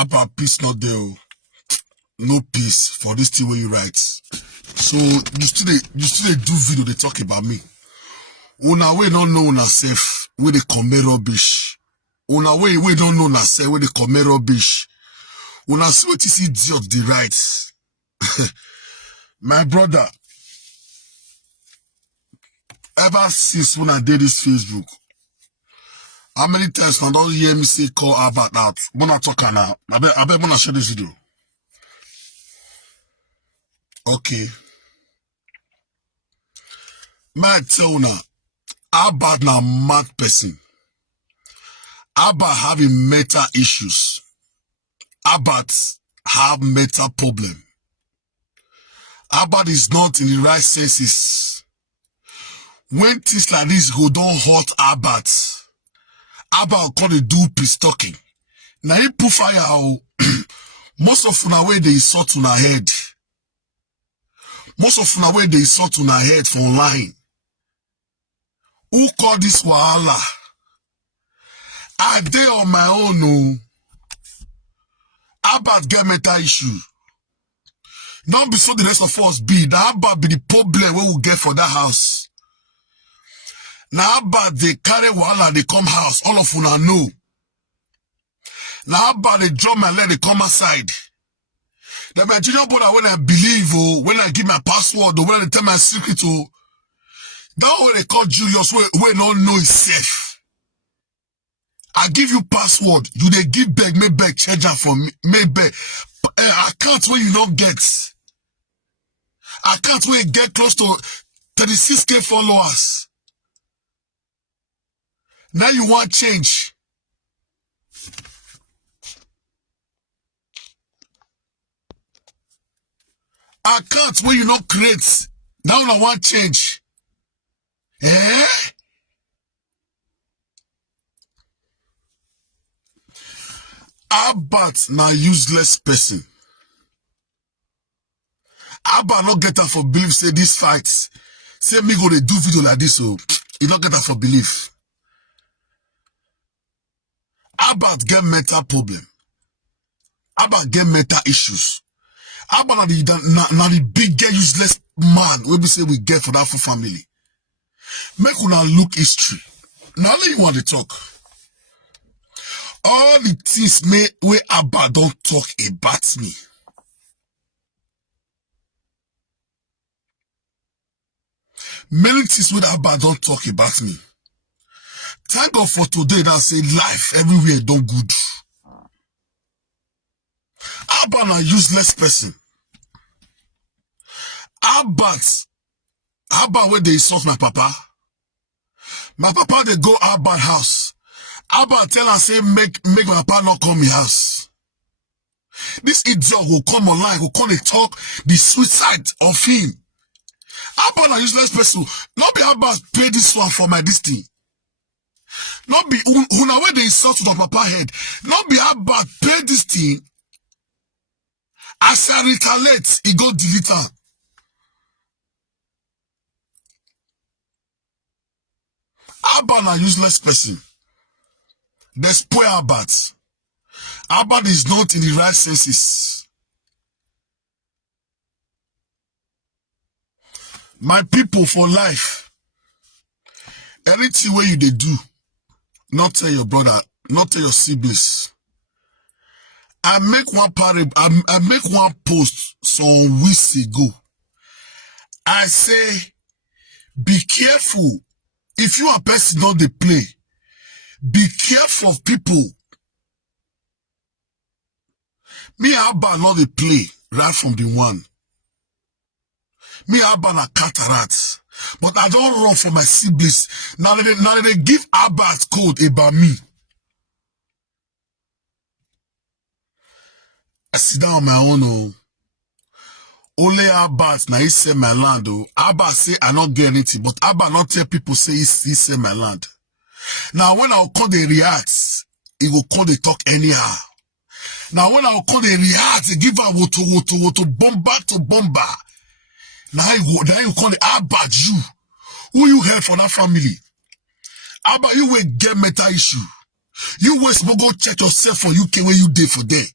About peace not there. No peace for this thing where you write. So you still do video they talk about me. Una way don't know una self where they commit rubbish. Una way we don't know una self where they commit rubbish. Una see what this idiot the writes. My brother, ever since when I did this Facebook, how many times I don't hear me say call about that? When I talk now, I bet when I share this video. Okay. My tell now, about now mad person. About having mental issues. About have mental problem. About is not in the right senses. When things like this go don't hurt Abba call the do peace talking. Now he put fire most of una way they insult on her head. Most of una way they insult on her head for online. Who call this wahala? I dey on my own no. Abba get mental issue. Not be so the rest of us be. That Abba be the problem we will get for that house. Now Abba they carry wahala they come house. All of una know. Now Abba they drop my leg they come outside. The my junior brother when I believe when I give my password or when I tell my secret that way they call Julius we don't know himself. I give you password, you they give beg, me beg, charger for me, beg. Account where you don't get. Account where you get close to 36K followers. Now you want change. Account where you not create. Now I want change. Eh? Abat na useless person. Abba not get her for belief say this fight. Say me go to do video like this so he not get her for belief. Abat get mental problem. Abba get mental issues. Abba na the big useless man we say we get for that full family. Make una look history. Now let you want to talk. All the things where Abba don't talk about me. Many things where Abba don't talk about me. Thank God for today that say life everywhere don't good. Abba na useless person. Abba where they insult my papa. My papa they go Abba house. Abba tell her say make my papa not come in house. This idiot will come online, will come and talk the sweet side of him. Abba na useless person. Not be Abba pay this one for my this thing. Not be una where they insult to the papa head. Not be Abba pay this thing. As I retaliate, he go delete her. Abba na useless person. They spoil Abba. Abba is not in the right senses. My people for life. Anything where you they do, not tell your brother, not tell your siblings. I make one post some weeks ago. I say, be careful. If you are person not they play, be careful of people. Me Abba not they play right from the one. Me Abba na cataract. But I don't run for my siblings. Now they give Abba's code about me. I sit down on my own. Only Abba now he sell my land. Abba say I not get anything, but Abba not tell people say he sell my land. Now when I will call the react, he will call the talk anyhow. Now when I will call the react, he give her woto bomba to bomba. Now you call the Abba you. Who you help for that family? Abba, you will get mental issue. You will go check yourself for UK where you did for there.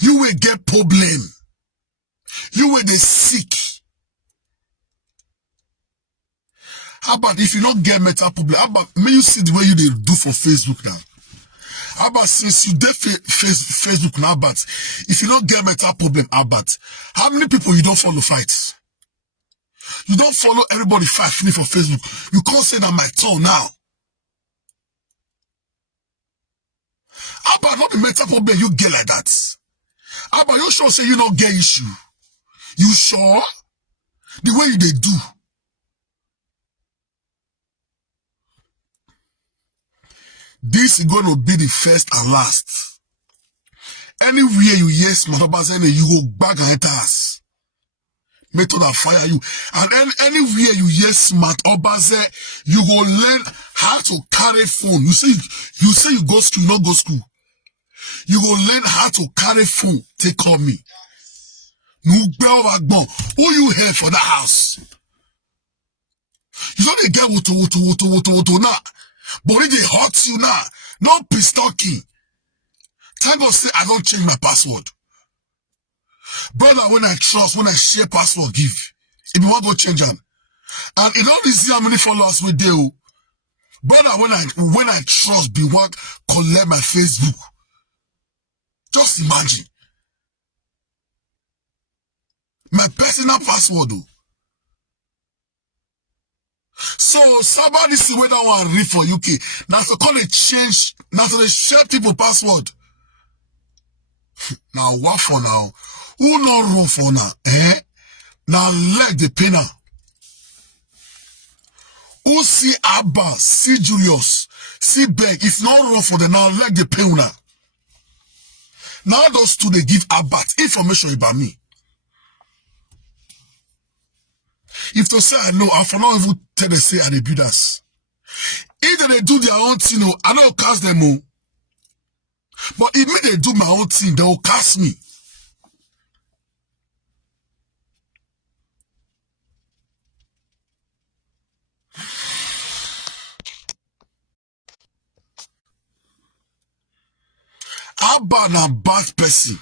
You will get problem. You will they sick. How about if you don't get mental problem? How about may you see the way you they do for Facebook now? How about since you did Facebook now, but if you don't get mental problem, how many people you don't follow fights? You don't follow everybody fighting for Facebook. You can't say that my turn now. How about not the mental problem you get like that? How about you sure say you don't get issue? You sure? The way you they do. This is going to be the first and last. Anywhere you hear smart Obazee, you go back and enter us. Method that fire you. And anywhere you hear smart Obazee, you go learn how to carry phone. You say you go school, not go school. You go learn how to carry phone. Take call me. Who you here for that house? You don't get what now. But it hurts you now. No pistol key. Thank God say I don't change my password. Brother, when I trust, when I share password, give. If you want to change them. And in all this year, how many followers we do? Brother, when I trust, be what collect my Facebook. Just imagine. My personal password, though. So somebody see whether I want to read for UK. Now to call it change. Now to share people password. Now what for now? Who not run for now? Now let the pain now. Who see Abba, see Julius, see Beg. If not run for the now let the pain now. Now those two they give Abba information about me. If to say I know, I for now even tell they say are the builders. Either they do their own thing, I don't cast them all. But if me they do my own thing, they will cast me. Abba na bad person.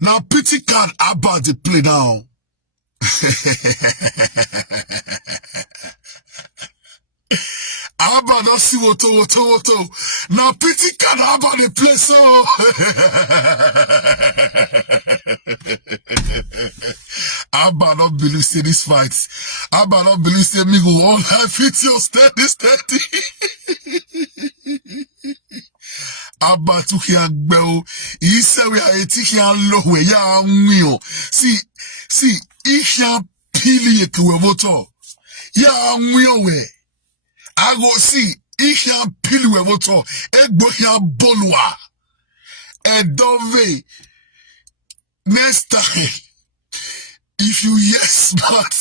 Now pity card Abba they play now. Abba don't see what. Now pity card Abba they play so. Abba don't believe say this fight. Abba don't believe say me go all have it your steady. Abba took here bell. He said we are taking low where ya meal. See, if ya pili ekwevoto. Ya meal we. I go see, if ya pili wevoto. Egbo ya bolwa. Edove. Next time. If you yes smart,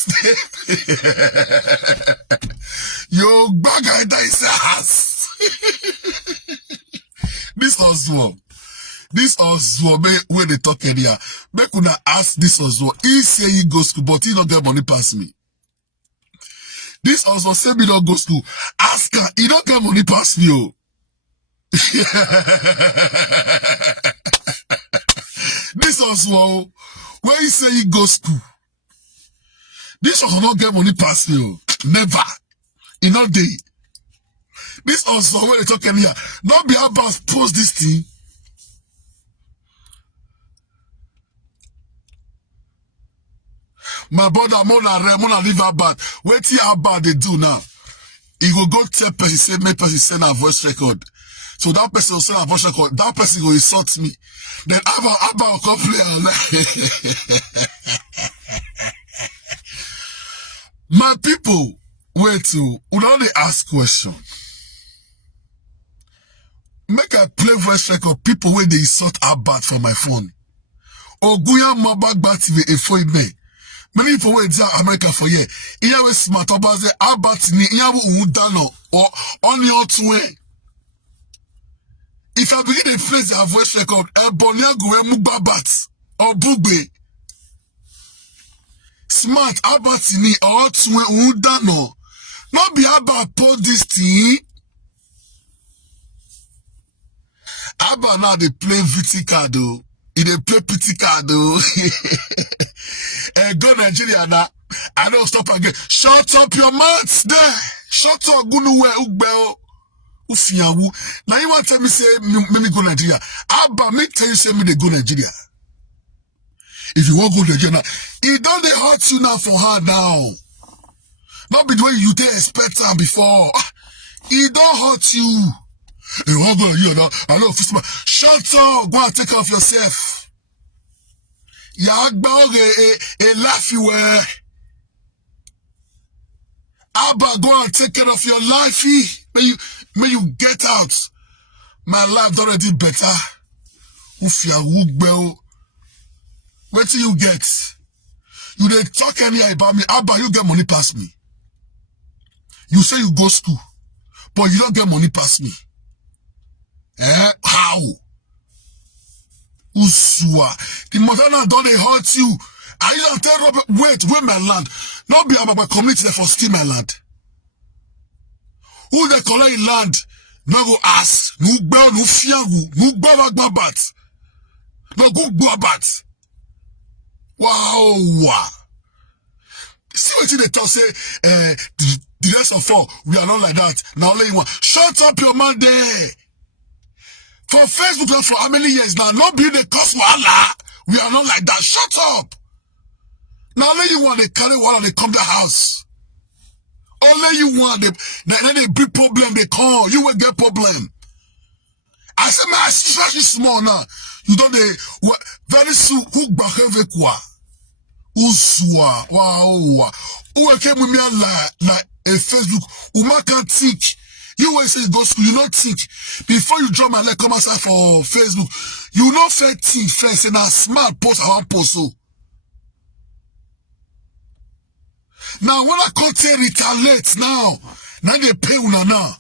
yo bagay da is ass. This Oswald, when they talk here, make una ask this Oswald. He say he go school, but he don't get money pass me. This Oswald say me don't go school. Ask her, he don't get money pass me. Oh. This Oswald, when he say he go school, this Oswald don't get money pass me. Oh. Never. In all day. This also when they talking here, not be about post this thing. My brother, Mona leave her bad. Wait till how bad they do now. He will go tell person, say, make person send a voice record. So that person will send a voice record. That person will insult me. Then Abba will come play. My people, wait to, we only ask question. Make I play voice record people where they insult Abba from my phone. Oguya Mabag Bati a phone me. Many people wait in America for year. Iya we smart Obazee Abba ni iya we udano or on your way. If I begin to place their voice record, Bonya go mubabat or bugbe. Smart Abba ni or to udano. Not be Abba post this thing. Abba now they play VT card though. He dey play pity card though. Go Nigeria now. I don't stop again. Shut up your mouth there. Shut up, Gunuwe Ugbeo. Ufiawu. Now you want to tell me say me go Nigeria. Abba, me tell you say me they go Nigeria. If you want to go Nigeria now, it don't they hurt you now for her now. Not be the way you didn't expect her before. It don't hurt you. You want to go Nigeria now? I know. Shut up. Go and take care of yourself. Yagba a laugh you were. Abba, go and take care of your life. May you get out. My life already better. Ufia Ugbeo. Wait till you get. You dey talk any about me. Abba, you get money past me. You say you go school, but you don't get money past me. How? Usua. The Montana don't they hurt you. I don't tell Robert, wait my land. Not be about my community for steal my land. Who they collect land? No go ask. No bell, no fiangu. No babat. No go babat. Wow. See what they talk say, the rest of all, we are not like that. Now only one. Shut up your man there. For Facebook for how many years now? Not be the cause wala. We are not like that. Shut up. Now only you want they carry water, they come to the house. Only you want they big problem, they call. You will get problem. I said, my sister is small now. You don't they very soon who behave quoi? Usua, wow. Who came with me like a Facebook? Who can't think? You always say go school, you not think. Before you drop my leg, come outside for Facebook. You not fair think first and a smart post, I want post so. Now when I can't say retaliate now they pay una now.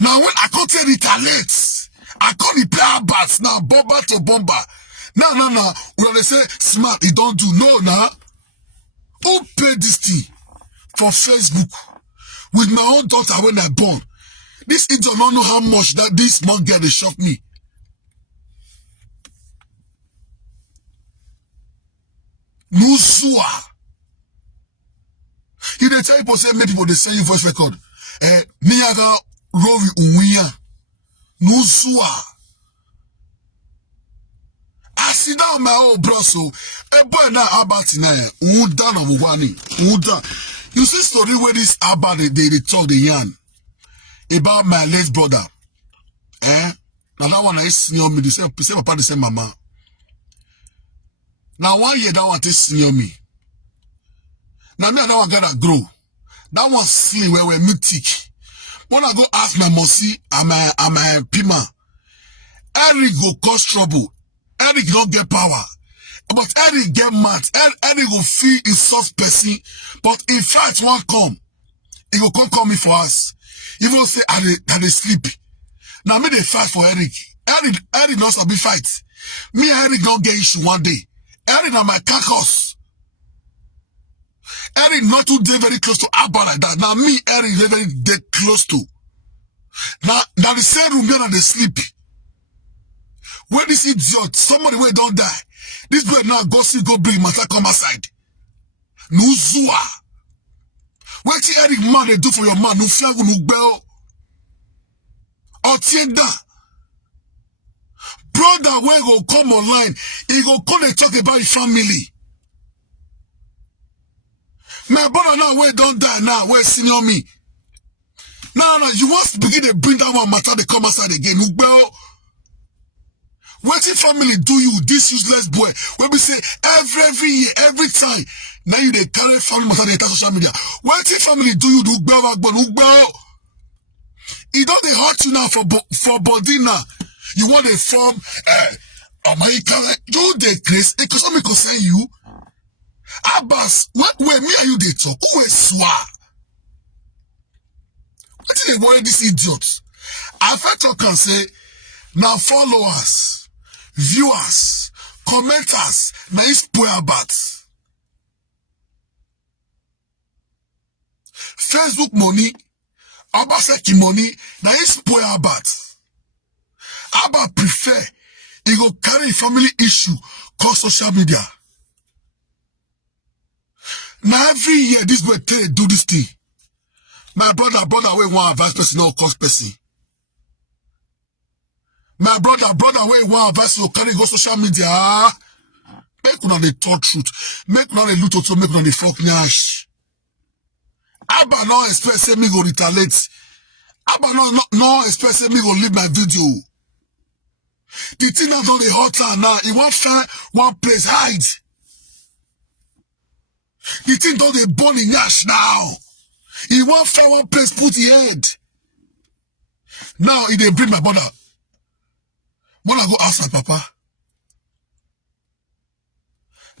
Now when I can't say retaliate, I can't repair bats now, bomber to bomber. Now, when they say smart, it don't do no now. Who paid this thing for Facebook with my own daughter when I born? This idiot don't know how much that this small girl they shocked me. Nusua. If they tell people say many people they send you voice record. Miyaga Rovi Unwiya. Nusua. I sit down my old bro, so a boy now about in there. You see story where this about they talk the yarn about my late brother. Now that one is senior me. They say papa the same mama. Now 1 year that one is senior me. Now me and that one gotta grow. That one sleep where we mythic. When I go ask my mossy and my pima, Eric go cause trouble. Eric don't get power. But Eric get mad. Eric will feel his soft person. But in fact, one come. He will come me for us. He will say, I they sleep. Now me they fight for Eric. Eric not be fight. Me and Eric don't get issue one day. Eric na my carcass. Eric not too very close to Abba like that. Now me, Eric very close to. Now the same room there and they sleep. Where this idiot, somebody where don't die. This boy now go bring matter come aside. Nuzua. What the Eric man they do for your man? No fear no bell. Otienda. Brother where go come online, he go come and talk about his family. My brother now where don't die now, where senior me. Now you want to begin to bring that one matter they come aside again. No bell. What if family do you, this useless boy? When we say every year, every time, now you they carry family matter they social media. What if family do you do bell? It don't they hurt you now for body now. You want a form you they Chris, it cause me concern you. Abbas, where me and you they talk? Who is swa? What did they worry these idiots? I felt talk and say, now followers. Viewers, commenters, na spoil about. Facebook money, Obazee money, na spoil about. Abba prefer He go carry family issue, call social media. Now every year, this boy do this thing. My brother, we want advice person, no cause person. My brother, we want advice to carry go social media. Make una the talk truth. Make una the loot to make una the fuck nyash. Abba no expect say me go retaliate. Abba no expect say me go leave my video. The thing that on the hot now, he won't find one place hide. The thing don't they burn in yash now. He won't find one place put his head. Now he they bring my brother. When I go ask my papa.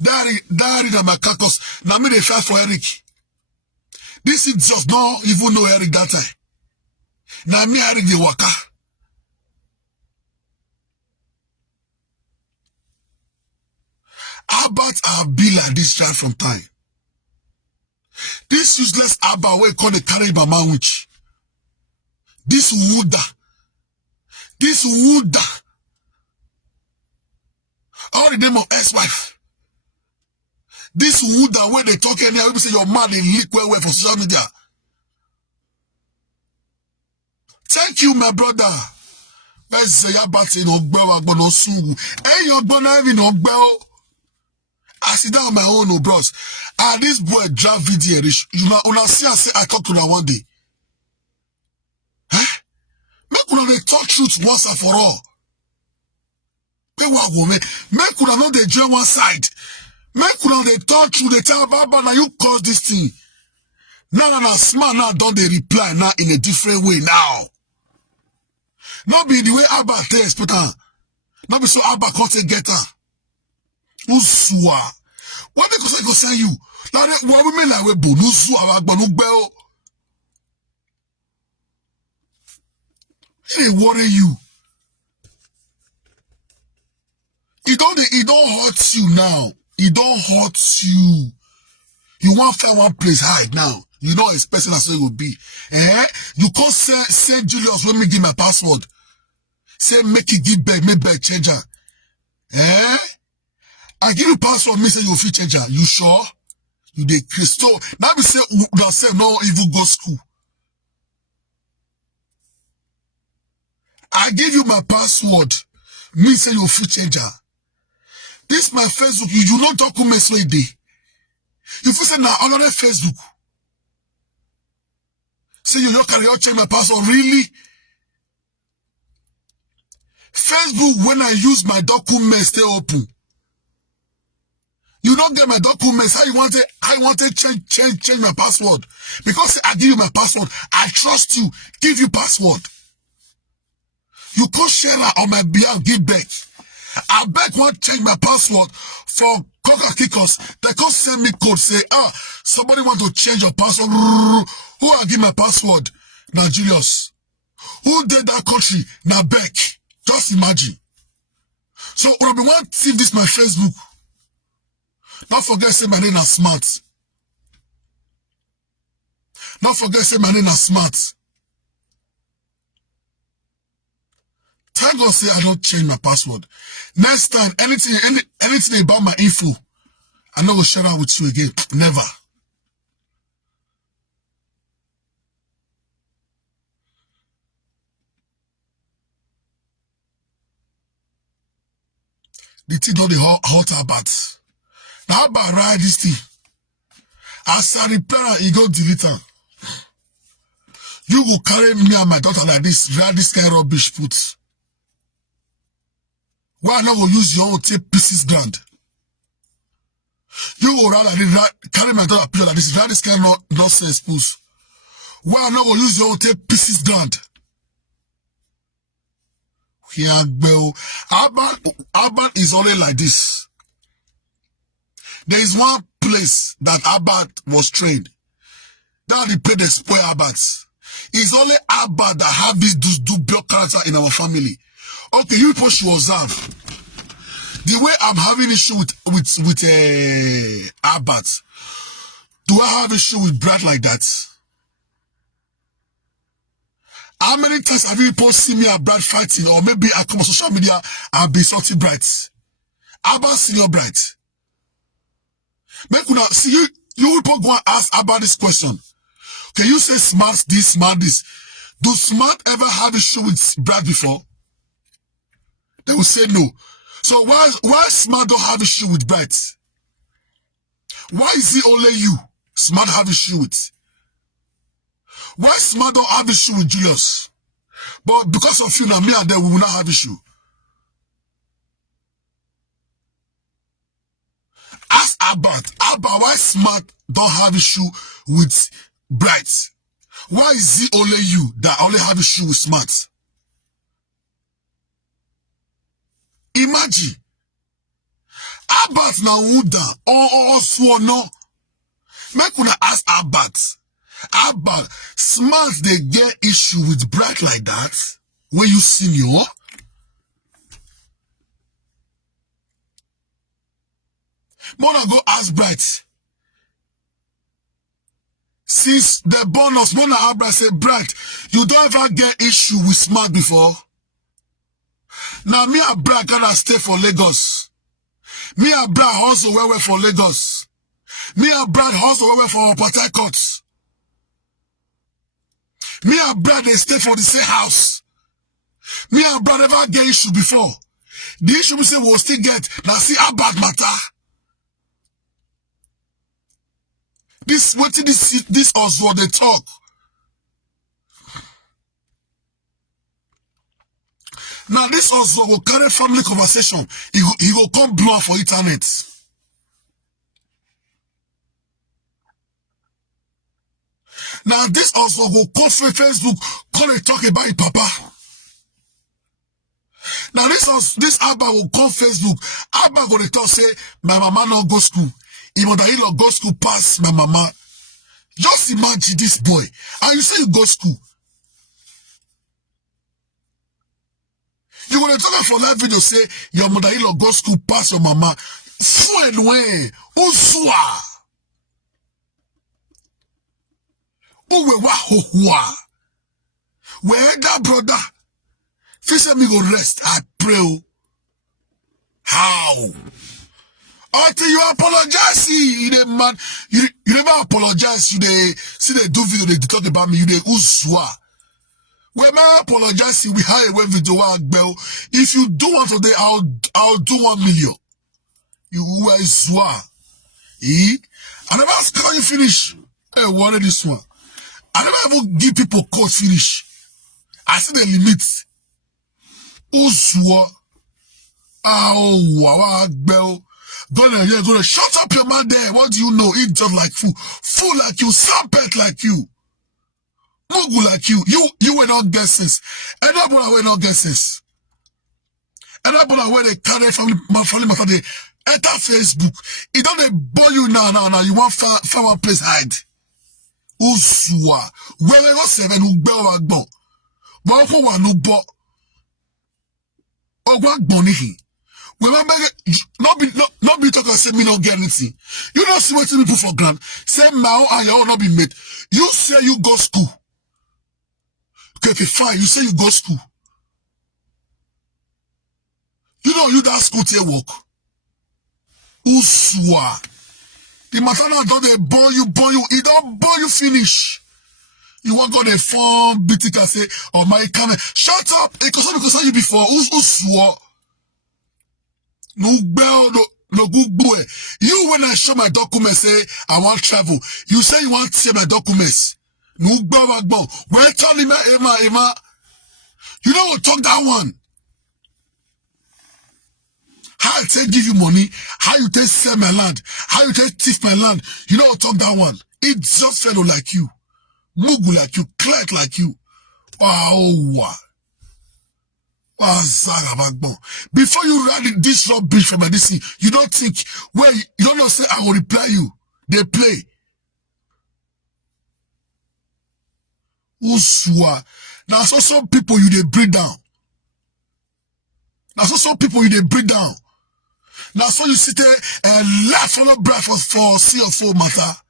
Diary that my carcass. Now me they fight for Eric. This is just not even know Eric that time. Now me Eric the waka. Abbott are be like this child from time. This useless Abba we call the Caribbean man witch. This Wooda. All the name of ex-wife. This Wooda where they talk any people say your man they leak well for social media. Thank you, my brother. Let's say Abbott in Ogbewa Agbono Sungu. Hey, you're gonna have in Ogbewa. I sit down on my own, oh bros. And this boy draft video. You know, see, I talk to her one day. Huh? Make una they talk truth once and for all. Make una know they join one side. Make una they talk truth. They tell Baba now you cause this thing. Now smart now don't they reply now in a different way now. Not be the way Abba tells, but not be so Abba can't say get her. Usua. What they go say you? Like what we mean like we bo usua agbonu gbe. It worry you. It don't hurt you now. It don't hurt you. You want to find one place hide now. You know it's person that's it will be. You can't say Julius when me give my password. Say make it give back, make back changer. I give you password, me say you fit changer. You sure? You dey crystal. Now me say that say no even go school. I give you my password. Me say you fit changer. This my Facebook. You know documents where dey. You fit say now another Facebook. Say you don't carry out change my password. Really? Facebook when I use my documents stay open. You don't get my documents. How you want it? I want to change my password. Because I give you my password. I trust you. Give you password. You can't share that on my behalf. Give back. I beg one change my password for Coca Kickers. They can't send me code. Say, somebody want to change your password. Who I give my password? Now Julius. Who did that country? Now Beck. Just imagine. So when I want to see this my Facebook. Don't forget say my name is smart. Don't forget say my name is smart. Thank God say I don't change my password. Next time, anything about my info, I know we'll share that with you again. Never. The thing don't the hot about. Now about write this thing. As I repair, he go delete her. You will carry me and my daughter like this, write this kind of rubbish put. Why not will use your own tape pieces grand? You will rather carry my daughter picture like this, write this kind of nonsense put. Why not will use your own tape pieces grand? Abba is only like this. There is one place that Abba was trained. That he paid the spoil Abba. It's only Abba that have this dubious character in our family. Okay, you people should observe. The way I'm having issue with Abba, do I have issue with Brad like that? How many times have you people seen me and Brad fighting, or maybe I come on social media and be salty bright? About senior bright. Make una see you people go and ask about this question. Can you say smart this, smart this? Do smart ever have a show with Brad before? They will say no. So why smart don't have a show with Brad? Why is it only you smart have a show with? Why smart don't have a show with Julius? But because of you now, me and them, we will not have issue. Ask Albert, why smart don't have issue with Bright? Why is it only you that only have issue with smart? Imagine. Albert na uda or swono. Make una ask Albert. Albert, smart they get issue with Bright like that when you senior. Mona go ask Bright. Since the bonus, Mona Albert say, Bright, you don't ever get issue with smart before. Now me and Bright gonna stay for Lagos. Me and Bright also where for Lagos. Me and Bright also where for Port Harcourt. Me and Brad, they stay for the same house. Me and Brad never get issue before. The issue we say we'll still get. Now see how bad matter. This was what they talk. Now this also will carry family conversation. He will come blow up for internet. Now this also will come for Facebook, come and talk about it, Papa. Now this Abba will come Facebook. Abba gonna talk say my mama not go school. If mother-in-law go school pass my mama. Just imagine this boy. And you say you go school. You gonna talk for live video say your mother-in-law go school pass your mama. Fuen way. Uswa. Uwe wa ho wa. Where that brother? Fisa me go rest. I pray. How? Until you apologize, you man. You never apologize. You see they do video. They talk about me. You they uswa. When I apologize, we hire a video. If you do one today, I'll do 1 million. You uswa. I never ask how you finish. Hey, what is this one? I never even give people code finish. I see the limits. Uswa. Oh, wow, bell. Gonna shut up your man there. What do you know? Eat just like fool. Fool like you, serpent like you. Mugu like you. You were not guesses. Anybody were not guesses. Anybody where they carry family matter, they enter Facebook. It don't they bore you now. You want find one place hide. Uswa. Where I was 7 who bell or bon. But for one no bo. Or one bonihi. Remember, not be talking say me not get anything. You don't see what people for granted. Say my own and your own not be made. You say you go school. Okay, fine. You say you go school. You know you that school to work. Uswa. The maternal don't they born you. It don't born you finish. You want go the form, BTK say, oh my camera. Shut up. Because you before. Uswa. No bell, no good boy. You when I show my documents say I want travel. You say you want to see my documents. No bell. Well, tell him, Emma. You know what talk that one. How I take give you money, how you take sell my land, how you take thief my land. You know what talk that one. It just fellow like you. Mugu like you, clerk like you. Wow. Before you write this rubbish from this thing, you don't think, well, you don't know, say, I will reply you. They play. Uswa. Now, so some people you they bring down. Now, so some people you they bring down. Now, so you sit there and laugh on a breath for CFO matter.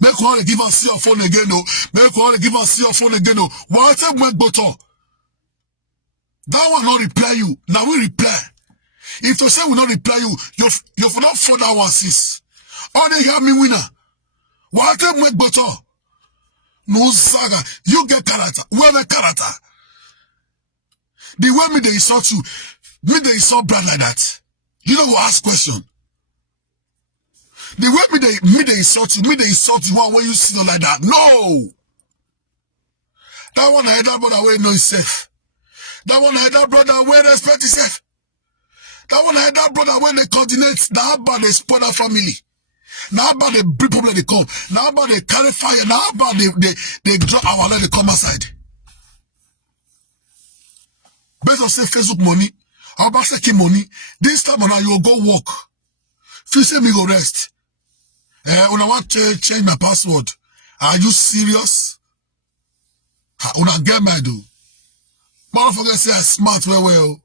Make one give us your phone again, no. Make one give us your phone again, no. What a make bottle. That one not reply you. Now we reply. If to say we not reply you, you've not for that one, sis. Or they have me winner. What a make bottle. No saga. You get character. Where the character? The way me they insult you, me they insult brand like that. You don't go ask question. The way me they insult you one way you see them like that. No. That one I had that brother way know himself. That one I had that brother way respect himself. That one I had that brother when they coordinate. Now about they spoil that family. Now about the big problem they come. Now about they carry fire. Now about they drop our leg they come outside. Based on say Facebook money, about say money. This time on you go work. Feel say me go rest. When I want to change my password, are you serious? When I get my do, motherfucker say I smart well.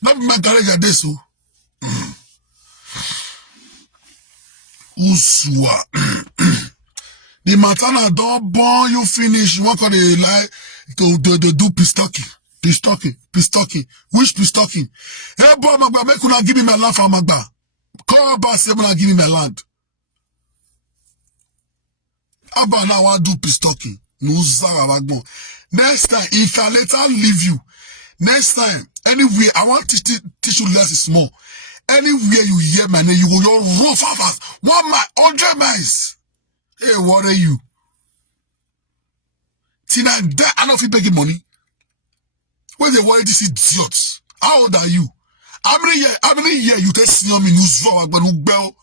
Not be my garage at this. Usua. The matana don't born you finish. You want on the lie to do pistocking. Pistocking. Which pistocking? Hey boy, Magba, make una give me my land for Magba. Call back, say una give me my land. Abba now I do pistocking. No zara Magbo. Next time, if I later leave you, next time, anywhere, I want to teach you less small. Anywhere you hear my name, you go your rough fast. 1 mile, 100 miles. Hey, what are you? Tina, that I don't feel begging money. When they worry this idiot. How old are you? How many years you take senior me news for Bell?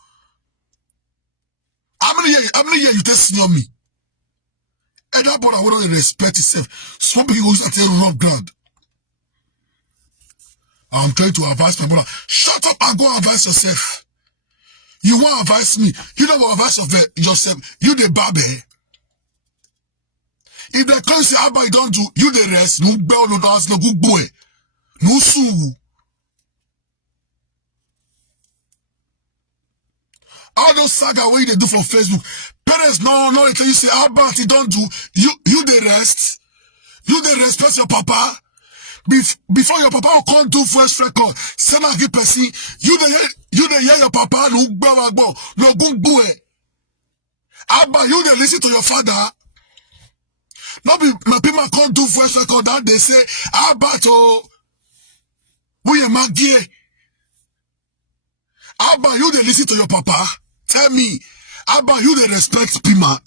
How many years you take senior me? And that boy I wouldn't respect himself. Some people use that rough ground. I'm trying to advise my brother. Shut up and go advise yourself. You want to advise me? You don't want to advise of yourself. You the baby. If they come say, Abba, you don't do, you the rest. No bell, no dance, no good boy. No sue. All those saga what they do for Facebook. Parents, no, until you say, Abba, you don't do, you the rest. You the respect your papa. Before your papa will come do first record, send a give person, you the hear your papa, no go, no good boy. Abba, you the listen to your father. Not be my people can't do first record that they say, Abba to we are Maggie. Abba, you the listen to your papa. Tell me, Abba, you the respect Pima.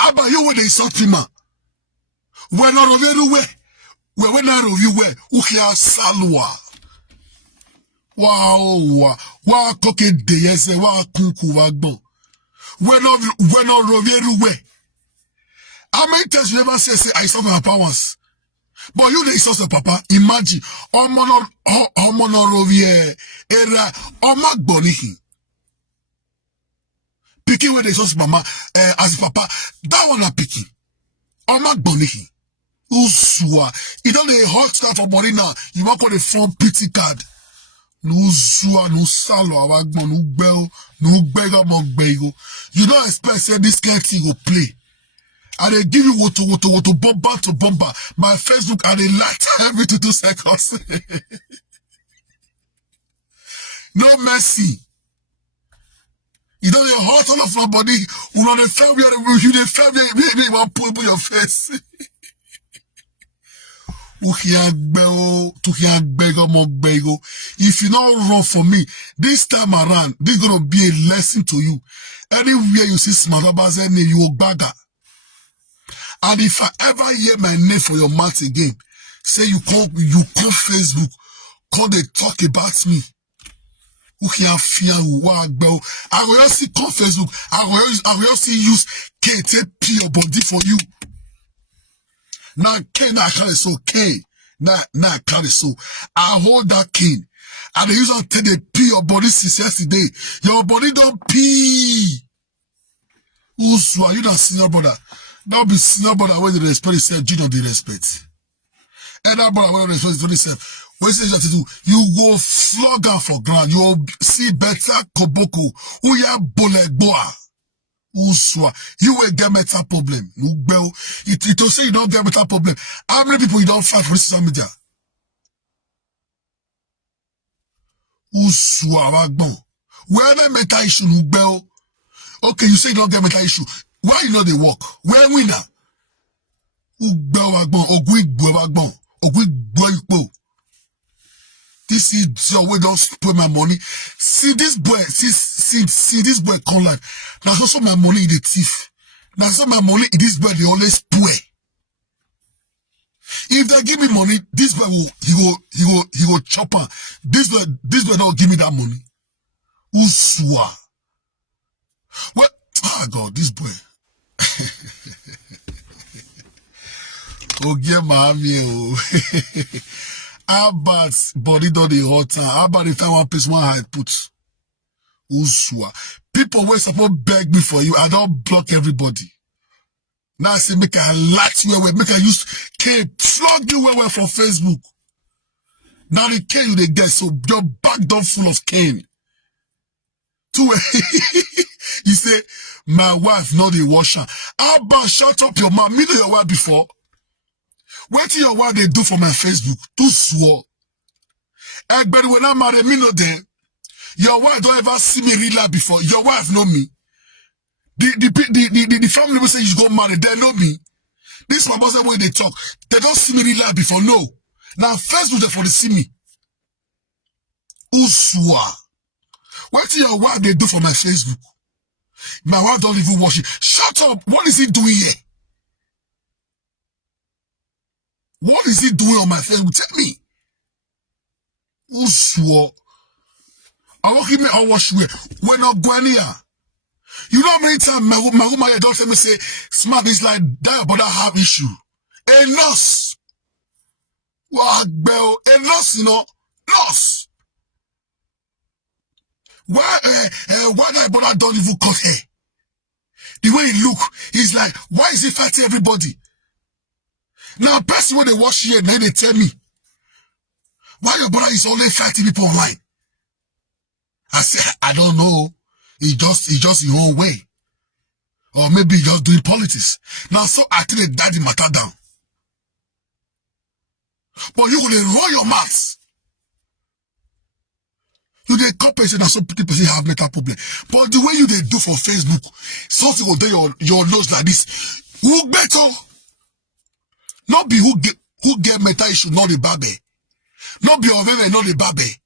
Abba, you will insult Pima. We're not everywhere. We're not of you where Ukia Salwa. Wow, cookie deyese, wow, kuku wagbo. We're not of everywhere. How many times you never say I saw my papa once? But you the source of papa, imagine, Omono Rovier, Era, Omagbonihi. Picking where they source mama, as papa, that one are picking. Omagbonihi. Usua. You don't a hot start for body now. You want on the phone pity card. No Usua, no salo, awagbo, no bell, no beggar, mogbego. You don't expect say this kind of thing will play. And they give you what to bomber to bomber. My Facebook and they light every 2 seconds. No mercy. You don't get hot all of your body. You know the family, you the family, maybe one pull your face. If you not run for me, this time around, this is gonna be a lesson to you. Anywhere you see smart Obazee name, you will bagger. And if I ever hear my name for your mouth again, say you call Facebook, call they talk about me. I will also call Facebook. I will also use KTP your body for you. Now K na carry so K na carry so. I hold that king. And they use to take the pee your body since yesterday. Your body don't pee. Usua, you not senior brother. Now be senior brother when they respect itself, you don't respect. And that brother when they respect itself. What is that to do? You go flog her for ground. You will see better koboko. Who ya bolegboa. Uswa. You will get better problem. It will say you don't get better problem. How many people you don't fight for social media? Uswa wagbon. Wherever mental issue nugbel. Okay, you say you don't get mental issue. Why you know they work? Where winner? Ugbel wagbon. Ogwigbo wagbon. Ogwigbo ikbo. This is your way, don't spoil my money. See this boy, see this boy come like. That's also my money in the thief. That's also my money in this boy, they always spoil. If they give me money, this boy he will chop her. This boy don't give me that money. Uswa. What? Ah, God, this boy. Oh, yeah, mommy. How about body do the hot time? How about if I want place one hide put? Uswa. People will support beg me for you. I don't block everybody. Now I say make a light you away, make a use K flog you away from Facebook. Now the cane you they get, so your back done full of cane. You say, my wife not the washer. How about shut up your mouth? Me know your wife before. What do your wife they do for my Facebook? Too swore. But when I'm married, me know them. Your wife don't ever see me real life before. Your wife know me. The family will say you go marry, they know me. This my boss way they talk. They don't see me real life before. No. Now Facebook they for the see me. Uswa. What do your wife they do for my Facebook? My wife don't even watch it. Shut up. What is he doing here? What is he doing on my Facebook? Tell me. Uswa. I walk him I wash you. We're not going here. You know how many times my woman don't tell me say smart is like that but I have issue. A loss. What bell? A loss, you know. Loss. Why that brother don't even cut hair? The way he look, he's like, why is he fighting everybody? Now, person when they wash here, then they tell me, why your brother is only fighting people online? I said, I don't know. He just his own way. Or maybe he just doing politics. Now, so I think they died the matter down. But you could roll your mouth. You they compensate that some people have mental problem. But the way you they do for Facebook, something will do your nose like this. Who better? Not be who get mental issue, not the baby. Not be over, not the baby.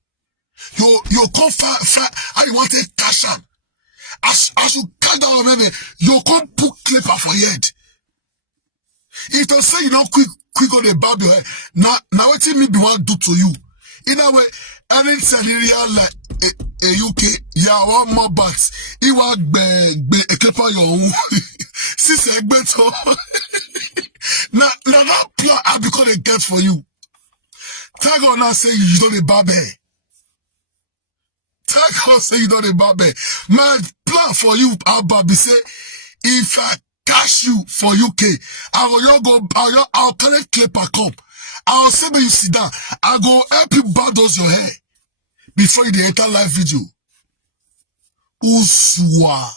You come far, and you want to cash out. As you cut down over, you come put clipper for your head. If they say you don't quick on the baby, now what me be want to do to you? In a way, anything in real like a UK, yeah, one more but he want be a clipper your own. Sister better. Now that plan I become a get for you. Tag on now say you don't a baby. Tag on say you don't a baby. My plan for you, Ababi say, if I cash you for UK, I'll carry clipper come. I'll say when you sit down, I go help you bulldoze your hair before you enter live video. Uswa.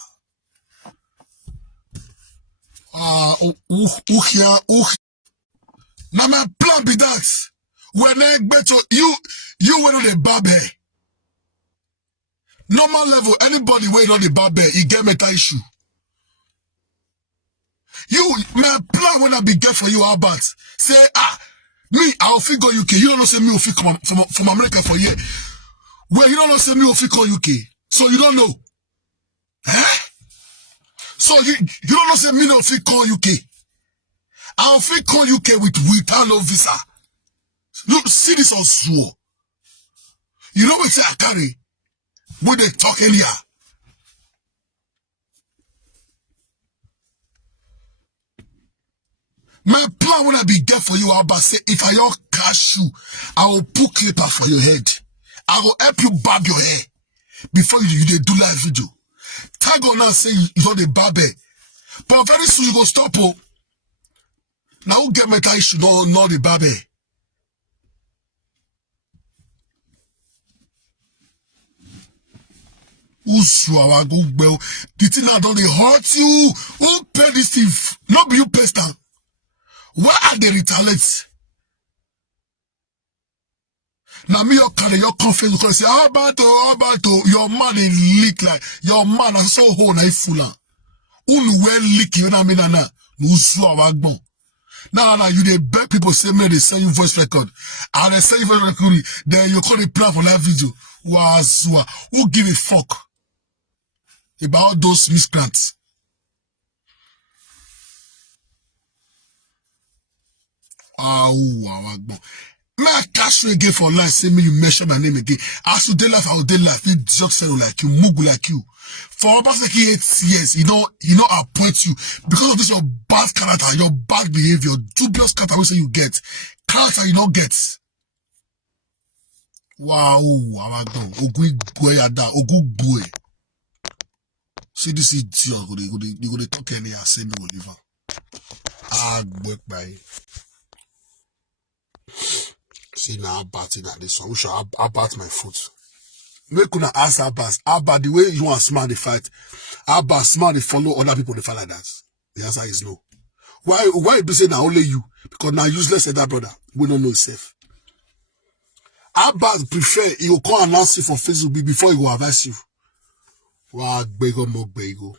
Now my plan be that when I better you went on the barber. Normal level, anybody went on the barber, he get mental issue. My plan when I be get for you, Albert. Say, me, I'll figure UK. You don't know say me will fit come from America for year. Well, you don't know say me will fit call UK. So you don't know. Eh? So you don't know say me will fit call UK. I'll fit call UK without no visa. Look, see this on swore. You know what say I carry? When they talk earlier. My plan when I be get for you, I'll say, if I don't cash you, I will put clipper for your head. I will help you barb your hair before you do live video. Tag on now say you don't the barber. But very soon you go stop. Oh. Now who get mental issue, not the barber. The thing that don't they hurt you? Who pay this thief? Not be you pay them. Why are they retaliate? Now me your carry your confidence because say how about your man is leak like your man is so whole na full. Unu well leak you na me na usu awagbon. Now you they beg people say me they send you voice record and they send you voice record then you call the plan for that video. Who give a fuck about all those miscreants? May I catch you again for life, say me you mention my name again. As you day life, I will day life. You just say like you, mugu like you. For Obazee 8 years, you know appoint you because of this your bad character, your bad behavior, dubious character we say you get. Character you don't get. Wow, Ogui boy ada, Ogu boy. See this idiot, you go to talk any and say me will leave her. Work by. See now batting at this one. We should bat my foot. We couldn't ask Abbas. Abbas, the way you want smart the fight, Abbas smart they follow other people they fight like that. The answer is no. Why you say now only you? Because now useless at that brother. We don't know himself. Abbas prefer he will come announce you for Facebook before he will advise you. Wow, bego.